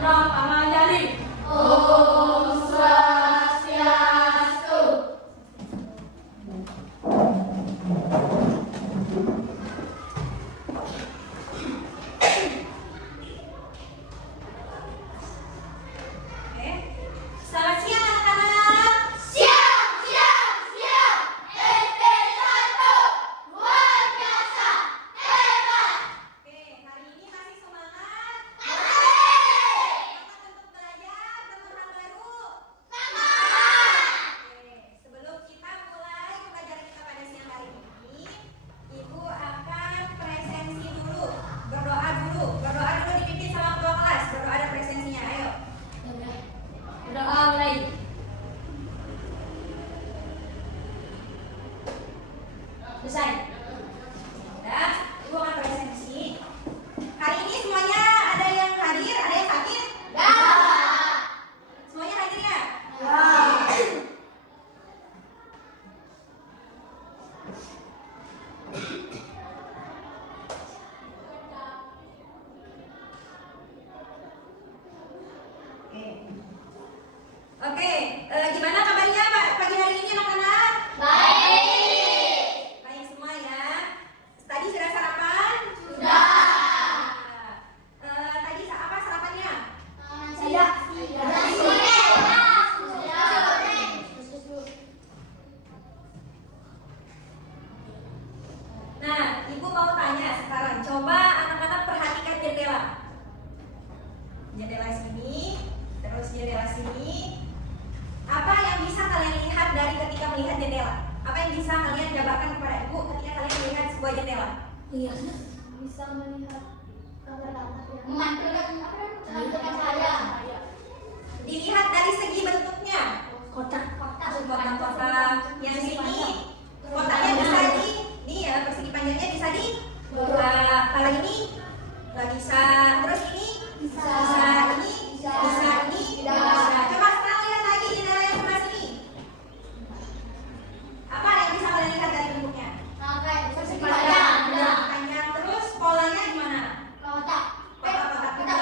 Salam Pangandaran. Om Swastiastu. Selamat siang anak-anak. Siap, siap, siap. SD1 luar biasa hebat. Hari ini masih semangat? Masih. Semangat untuk belajar teman baru? Semangat. Sebelum kita mulai pelajaran kita pada siang hari ini, Ibu akan presensi dulu. Berdoa dulu dipimpin sama ketua kelas. Berdoa ada presensinya, ayo. Berdoa mulai. Selesai. Udah, Ibu akan presensi. Hari ini semuanya ada yang hadir, ada yang sakit? Ya. Semuanya hadir ya? Ya. Oke, gimana kabarnya Pak pagi hari ini anak-anak? Baik. Baik semua ya. Tadi sudah sarapan? Sudah. Tadi apa sarapannya? Saya. Nasi goreng. Nasi goreng. Nah, Ibu mau tanya sekarang. Coba anak-anak perhatikan jendela. Jendela sini, terus jendela sini. Apa yang bisa kalian lihat dari ketika melihat jendela? Apa yang bisa kalian jabarkan kepada Ibu ketika kalian melihat sebuah jendela? Iya. Bisa melihat memantulkan cahaya. Dilihat dari segi bentuknya. Kotak. Kotak-kotak yang sini kotaknya bisa di ya persegi panjangnya bisa di kalau ini nggak bisa, terus ini Bisa. ini Bisa. ini Tidak. bisa. Coba sekarang lihat lagi jendela yang sebelah sini. Apa yang bisa kalian lihat dari bentuknya? Persegi Panjang, terus polanya gimana? Kotak. Kotak-kotak juga.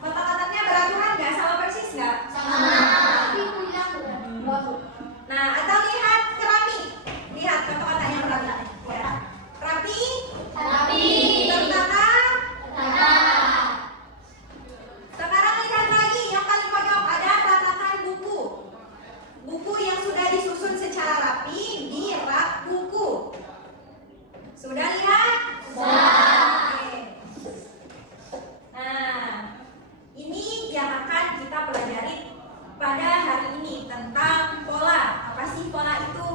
Kotak-kotaknya beraturan nggak, sama persis nggak? Nah, atau lihat keramik. Lihat kotak-kotak yang rapi. Ya. Rapi, tertata. Sekarang lihat lagi yang paling pojok, ada ratakan buku. Buku yang sudah disusun secara rapi di rak buku. Sudah lihat? Oke. Nah, ini yang akan kita pelajari pada hari ini tentang pola. Apa sih pola itu?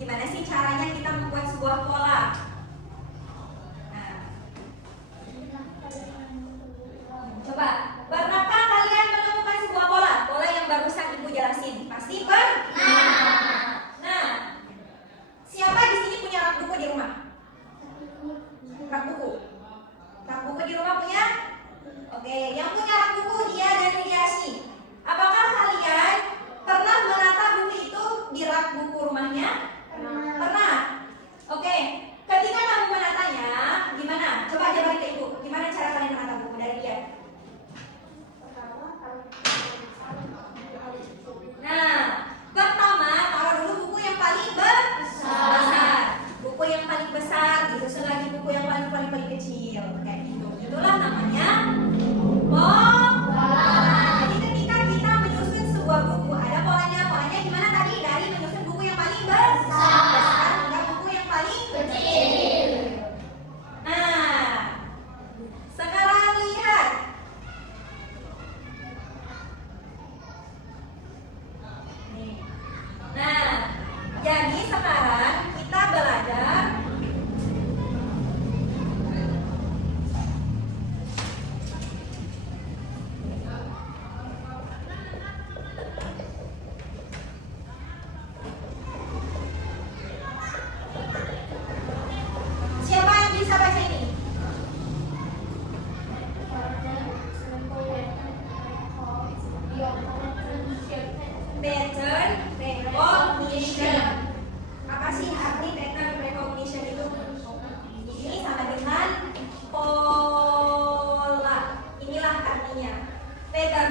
Gimana sih caranya kita membuat sebuah pola? Nah, coba, pernahkah kalian menemukan sebuah pola? Pola yang barusan Ibu jelasin. Pasti pernah. Nah, siapa di sini punya rak buku di rumah? Rak buku. Rak buku di rumah punya? Oke, yang punya rak buku dia dan Riasi. Apakah kalian pernah menata buku itu di rak buku rumahnya? Pernah. Oke, ketika kamu menatanya, gimana? Coba aja balik ke Ibu. Gimana cara kalian menata buku dari dia? Nah, pertama taruh dulu buku yang paling besar. Buku yang paling besar, disusun lagi buku yang paling kecil. Kayak gitu. Itulah namanya pola.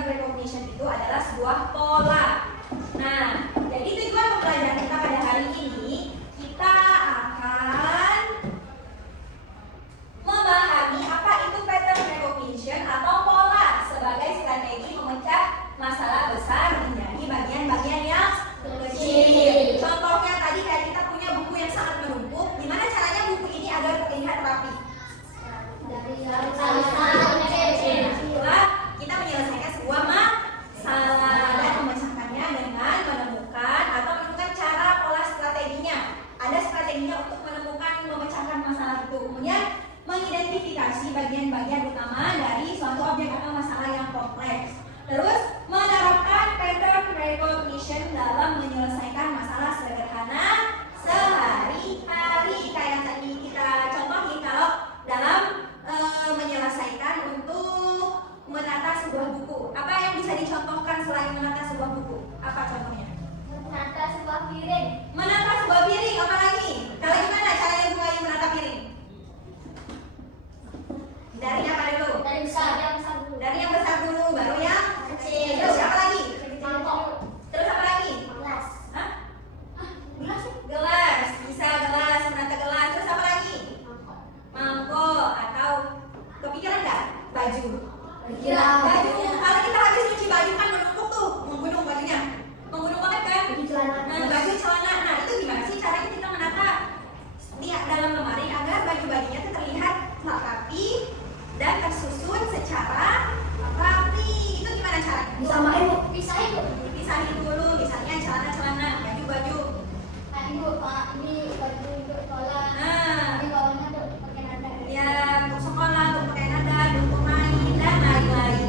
recognition itu adalah sebuah pola. Nah, jadi tujuan pembelajaran kita pada hari ini, kita akan memahami apa itu pattern recognition atau pola sebagai strategi memecah masalah besar menjadi bagian-bagian yang kecil. Contohnya tadi kayak kita punya buku yang sangat menumpuk. Gimana caranya buku ini agar terlihat rapi? Itulah kita menyelesaikan sebuah masalah dan memecahkannya dengan menemukan cara pola strateginya. Ada strateginya untuk memecahkan masalah itu. Kemudian mengidentifikasi bagian-bagian utama dari suatu objek atau masalah yang kompleks. Terus menerapkan pattern recognition dalam menyelesaikan masalah sederhana sehari-hari. Kayak tadi kita contohin kalau dalam menyelesaikan untuk menata sebuah buku. Apa yang bisa dicontohkan selain menata sebuah buku? Apa contohnya? Menata sebuah piring. Menata sebuah piring, apa lagi? Kalau gimana caranya mulai menata piring? Dari apa dulu? Dari besar dulu. Dari yang besar dulu, baru yang Kecil. Terus apa lagi? Mangkok. Terus apa lagi? Gelas. Hah? Gelas sih. Gelas, bisa gelas, menata gelas. Terus apa lagi? Mangkok. Mangkok atau kepikiran nggak? Baju. Kepikiran. Baju. Kalau kita habis cuci baju kan menumpuk tuh, menggunung bajunya. Menggunung banget kan? Nah, baju celana. Nah, itu gimana sih caranya kita menata di dalam lemari agar baju-bajunya itu terlihat rapi dan tersusun secara rapi. Itu gimana caranya? Disamain bu. Pisahin bu. Dipisahin dulu, misalnya celana-celana, baju-baju. Nah ini bu, ini baju untuk sekolah. Nah, Ini bawahnya tuh pakai nada. ya untuk sekolah, untuk pakai nada, untuk main dan lain-lain.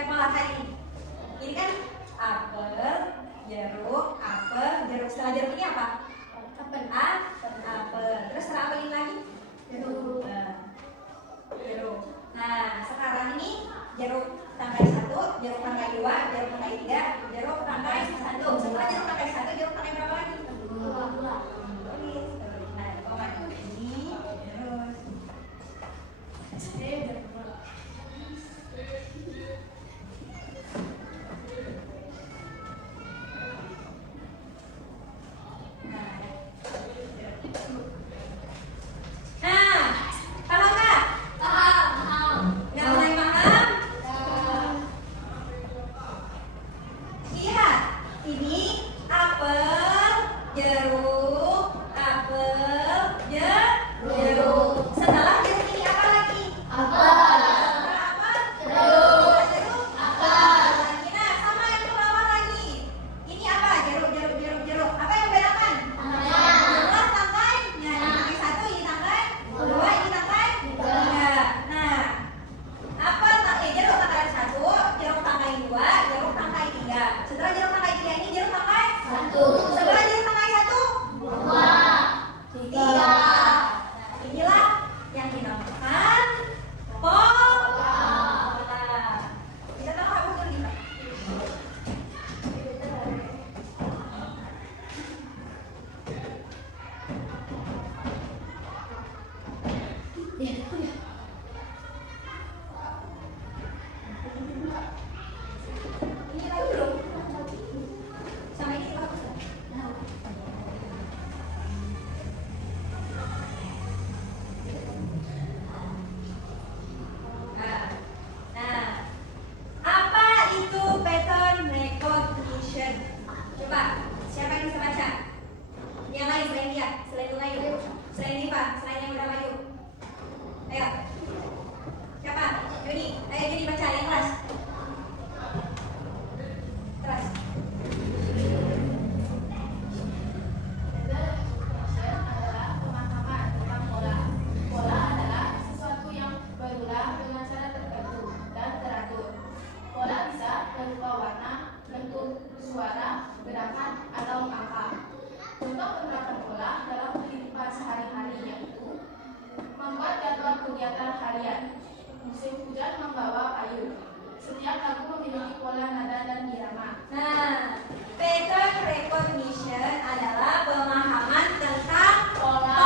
kayak pola tadi. Ini kan apel, jeruk. Setelah jeruk ini apa? Apel. Apel. Terus setelah apel ini lagi? Jeruk. Jeruk. Nah, sekarang ini jeruk tangkai 1, jeruk tangkai 2, jeruk tangkai 3, jeruk tangkai 1. Setelah jeruk tangkai 1, jeruk tangkai berapa lagi? 2. Nah, koma ini terus. Nah, paham nggak? Nggak mulai paham? Lihat, ini apel, jeruk, jeruk. Setelah jeruk ini apa lagi? Setelah apa? Setelah jeruk, lagi. Nah, sama yang ke bawah lagi. Ini apa? Jeruk. Apa yang membedakan? Jeruk tangkainya. Ini tangkai 1, ini tangkai 2, ini tangkai 3. Nah, apel jeruk tangkai 1, jeruk tangkai 2, jeruk tangkai 3. Setelah jeruk tangkai 3 ini jeruk tangkai 1. Setelah jeruk tangkai 1, 3. Nah, inilah yang dinamakan pola. Kita tahu apa dulu nih, Pak? Ini lagi belum? Sama ini bagus nggak? Nah, apa itu pattern recognition? Coba, siapa yang bisa baca? Yang lain selain dia, selain Bunga Ayu, selain Diva, selain yang udah Ayu. Ayo, siapa? Juni, ayo Juni baca yang kelas. Kelas. Adalah pemahaman tentang pola. Pola adalah sesuatu yang berulang dengan cara tertentu dan teratur. Pola bisa berupa warna, bentuk, suara, gerakan, atau angka. Contoh penerapan pola dalam kehidupan sehari-hari yaitu membuat jadwal kegiatan harian. Musim hujan membawa payung. Setiap lagu memiliki pola nada dan irama. Nah, pattern recognition adalah pemahaman tentang Pola.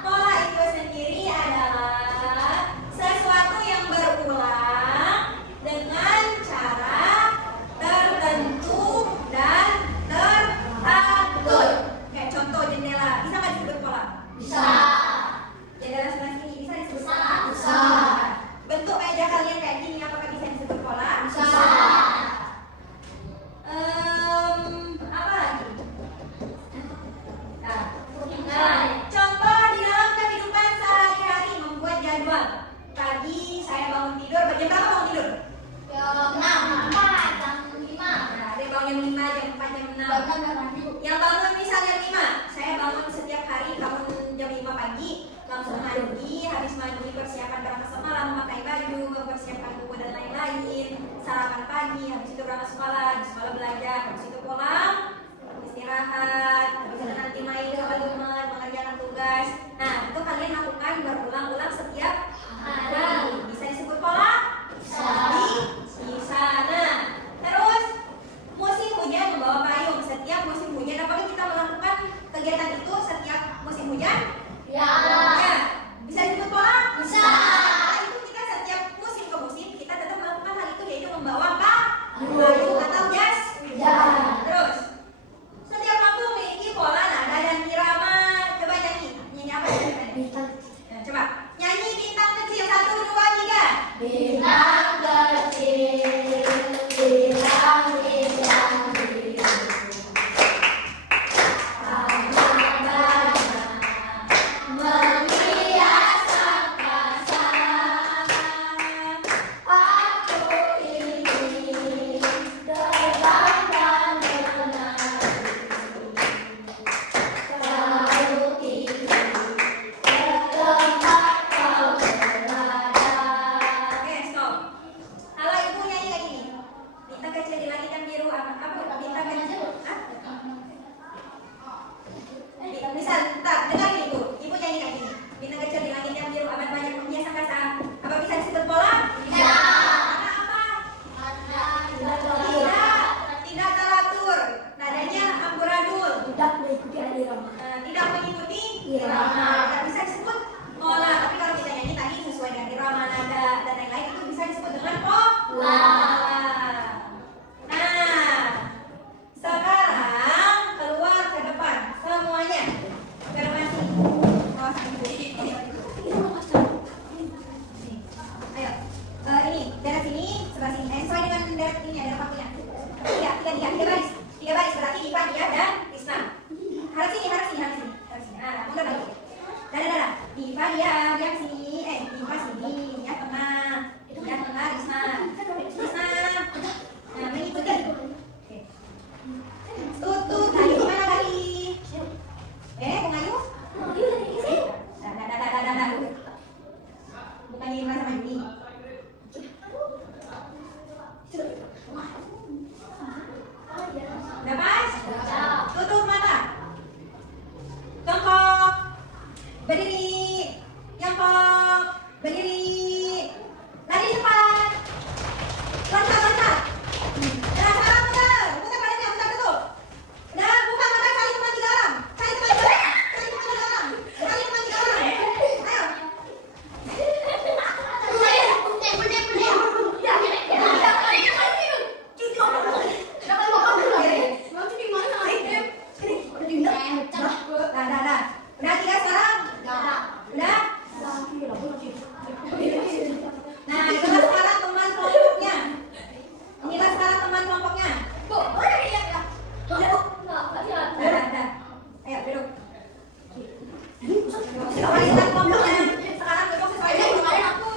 Pola itu sendiri adalah sesuatu yang berulang dengan cara tertentu dan teratur. Kayak contoh jendela, bisa nggak disebut pola? Bisa. Jendela sebelah sini bisa disebut pola? Bisa. Bentuk meja kalian kayak gini, apakah bisa disebut pola? Bisa. Apa lagi? Nah. Contoh di dalam kehidupan sehari-hari membuat jadwal. Pagi saya bangun tidur, jam berapa bangun tidur? Jam 6. Jam 5. Nah, ada yang bangun jam 5, jam 4, jam 6. Yang bangun misalnya jam 5, saya bangun setiap hari bangun jam 5 pagi, langsung mandi, habis mandi persiapan berangkat sekolah, memakai baju, mempersiapkan buku dan lain-lain, sarapan pagi, habis itu berangkat sekolah, di sekolah belajar, habis itu pulang, istirahat, habis itu nanti main ke teman-teman, mengerjakan tugas. Nah, itu kalian lakukan berulang-ulang setiap hari. Bisa disebut pola? Bisa. Nah, terus musim hujan membawa payung. Setiap musim hujan, apakah kita melakukan kegiatan itu setiap musim hujan? Ya. Ya. Bisa disebut pola? Bisa. Nah, itu kita setiap musim ke musim kita tetap melakukan hal itu, yaitu membawa payung atau jas. Terus setiap lampu memiliki pola nada dan irama. Coba nyanyi apa ya? Nah, coba. Berdiri. Lari cepat. Loncat, loncat. Nah, sekarang putar. Putar badannya, putar betul. Udah, buka mata, cari teman 3 orang. Cari teman 3 orang. Cari teman 3 orang. Cari teman 3 orang. Ayo. Dah. Udah 3 sekarang? Udah? Nah, itulah sekarang teman kelompoknya. Inilah sekarang teman kelompoknya. Dah. Ayo, duduk. Sekarang kita kelompoknya. Sekarang duduk sesuai dengan aku.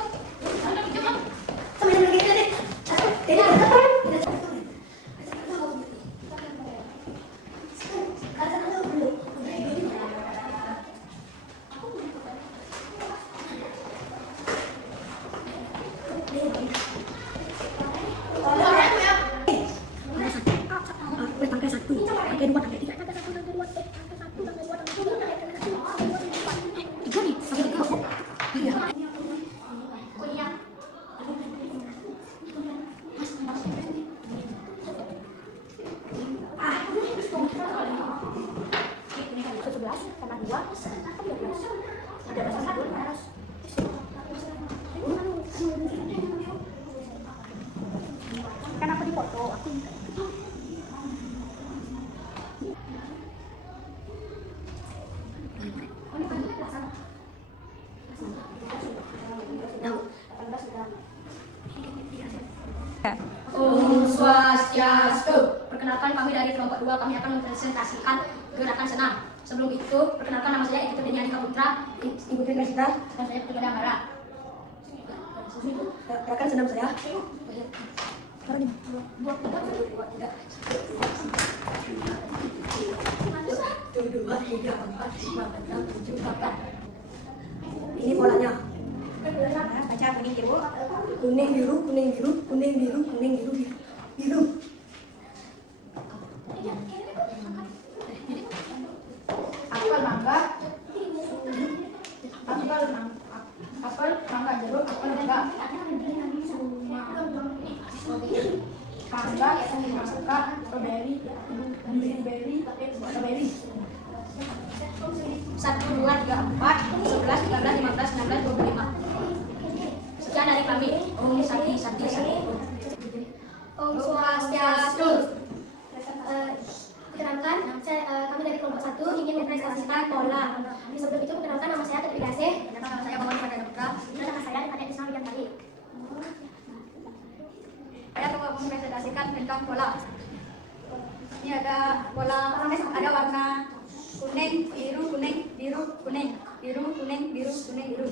Om Swastiastu. Perkenalkan, kami dari kelompok 2, kami akan mempresentasikan gerakan senam. Sebelum itu, perkenalkan, nama saya Eki Deni Andika Putra, Ibu Gasita, dan saya Putra Damara. Gerakan senam saya. Ini polanya. Baca kuning biru. Kuning biru, kuning biru, kuning biru, kuning biru, biru. Apel, mangga. Apel, mangga, jeruk, apel, mangga. Mangga, mangga, strawberry, blueberry, strawberry. 1, 2, 3, 4, 11, 13, 15, 16, 25. Sekian dari kami. Om Santi. Om Swastiastu. Perkenalkan, kami dari kelompok 1 ingin mempresentasikan pola. Sebelum itu, perkenalkan, nama saya Ketri Gasih. Nama saya Muhammad Fadil Putra. Dan nama saya Dekat Ismail Widian Tali. Saya akan mempresentasikan tentang pola. Ini ada pola, ada warna kuning, biru, kuning, biru, kuning, biru, kuning, biru, kuning, biru.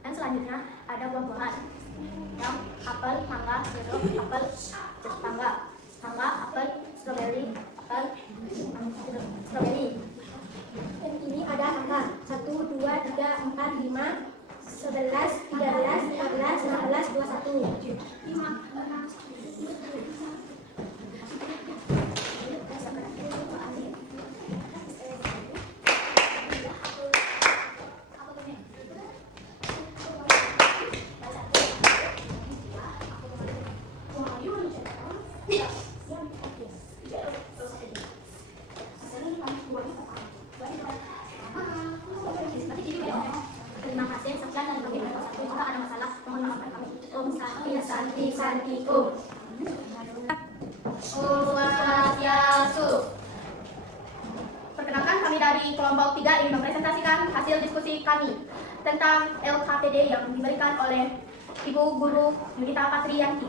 Dan selanjutnya ada buah-buahan. Yang apel, mangga, jeruk, apel, mangga, apel, strawberry, apel, strawberry. Dan ini ada angka 1, 2, 3, 4, 5, 11, 13, 14, 15, 21. Terima kasih, sekian dan kami berkata jika ada masalah mohon maaf kami. Om Santi Om. Om Swastiastu. Perkenalkan, kami dari kelompok 3 ingin mempresentasikan hasil diskusi kami tentang LKPD yang diberikan oleh Ibu Guru Yudita Patriyanti.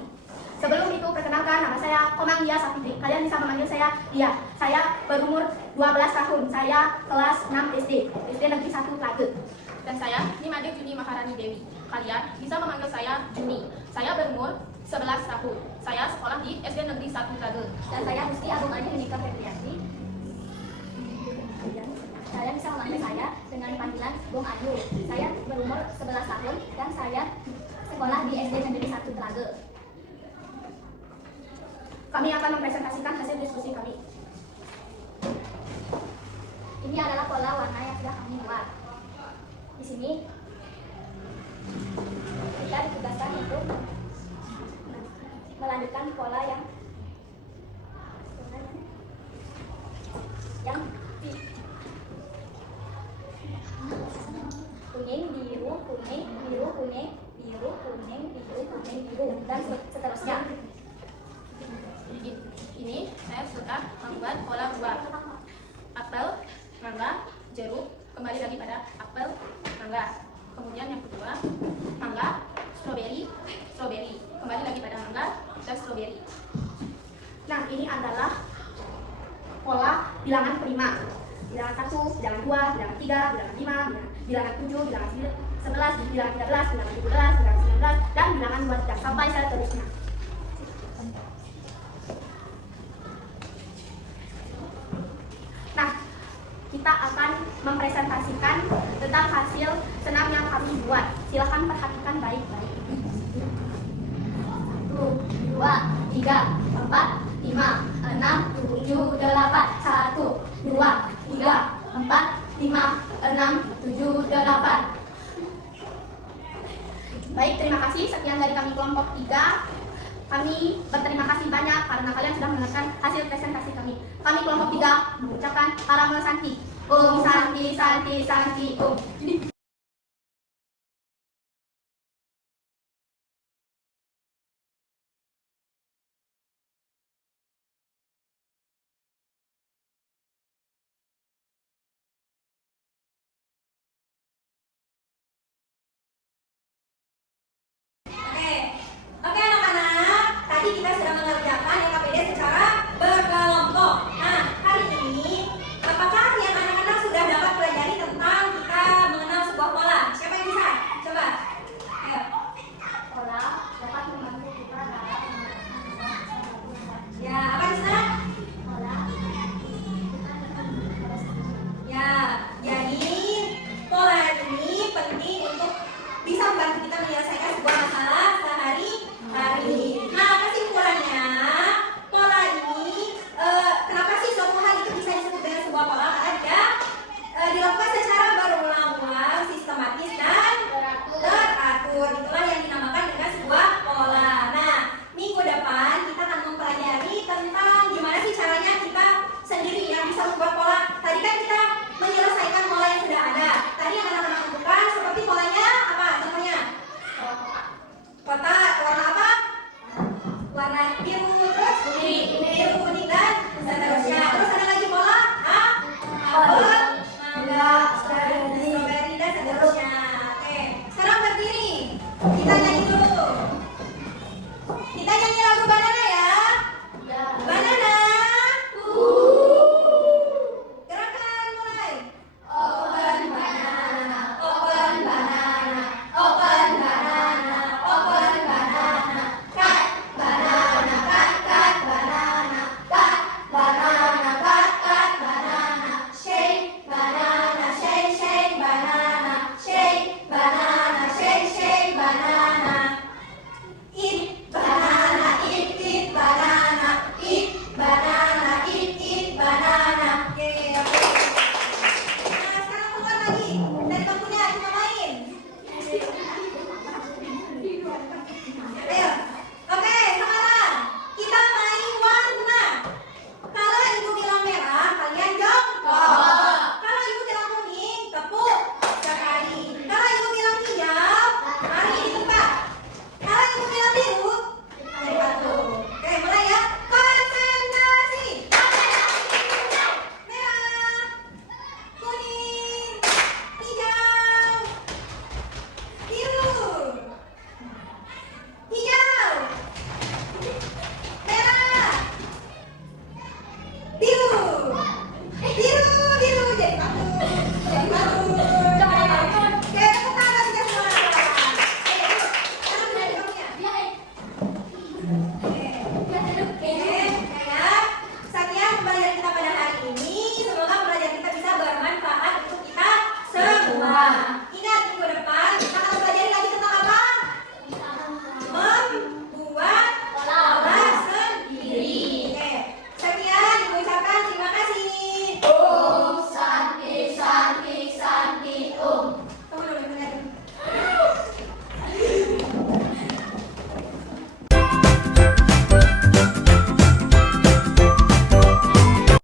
Sebelum itu, perkenalkan, nama saya Komang Dia Sapitri. Kalian bisa memanggil saya Dia. Saya berumur 12 tahun. Saya kelas 6 SD Negeri 1 Tlage. Dan saya Nimade Juni Maharani Dewi. Kalian bisa memanggil saya Juni. Saya berumur 11 tahun. Saya sekolah di SD Negeri 1 Tlage. Dan saya Gusti Agung Adi Hendika Febrianti. Kalian bisa memanggil saya dengan panggilan Bung Ayu. Saya berumur 11 tahun dan saya sekolah di SD Negeri 1 Tlage. Kami akan mempresentasikan hasil diskusi kami. Ini adalah pola warna yang sudah kami buat. Di sini saya ditugaskan untuk melanjutkan pola yang kuning, biru, kuning, biru, kuning, biru, kuning, biru, kuning, biru, dan seterusnya. Ini saya suka membuat pola buah. Apel, mangga, jeruk, kembali lagi pada apel, mangga. Kemudian yang kedua, mangga, stroberi, stroberi. Kembali lagi pada mangga dan stroberi. Nah, ini adalah pola bilangan prima. Bilangan 1, bilangan 2, bilangan 3, bilangan 5, bilangan 7, bilangan 11, bilangan 13, bilangan 17, bilangan 19, dan bilangan 23 sampai seterusnya. Nah, kita akan mempresentasikan tentang hasil senam yang kami buat. Silahkan perhatikan baik-baik. 1, 2, 3, 4, 5, 6, 7, 8. 1, 2, 3, 4, 5, 6, 7, 8. Baik, terima kasih. Sekian dari kami kelompok 3. Kami berterima kasih banyak karena kalian sudah mendengarkan hasil presentasi kami. Kami kelompok 3 mengucapkan Parame Santi. Om Santi, Santi, Santi, Om. Oke anak-anak, tadi kita sudah mengerjakan YKPD secara berkelompok. Nah, hari ini apakah yang anak-anak sudah dapat pelajari tentang kita mengenal sebuah pola? Siapa yang bisa? Coba. Ayo. Pola dapat membantu kita dalam Ya, apa di sana? pola Ya, jadi pola ini penting untuk bisa membantu kita menyelesaikan sebuah masalah sehari-hari. Nah, kesimpulannya, pola ini kenapa sih suatu hal itu bisa disebut dengan sebuah pola? Karena dia dilakukan secara berulang-ulang, sistematis dan teratur. Itulah yang dinamakan dengan sebuah pola. Nah, minggu depan kita akan mempelajari tentang gimana sih caranya kita sendiri yang bisa membuat pola. Tadi kan kita menyelesaikan pola yang sudah ada. Tadi yang anak-anak tentukan seperti polanya apa? Contohnya kotak warna apa? Warna biru, terus biru, kuning dan seterusnya. Terus ada lagi pola apel, mangga, stroberi dan seterusnya. Oke, sekarang berdiri. Kita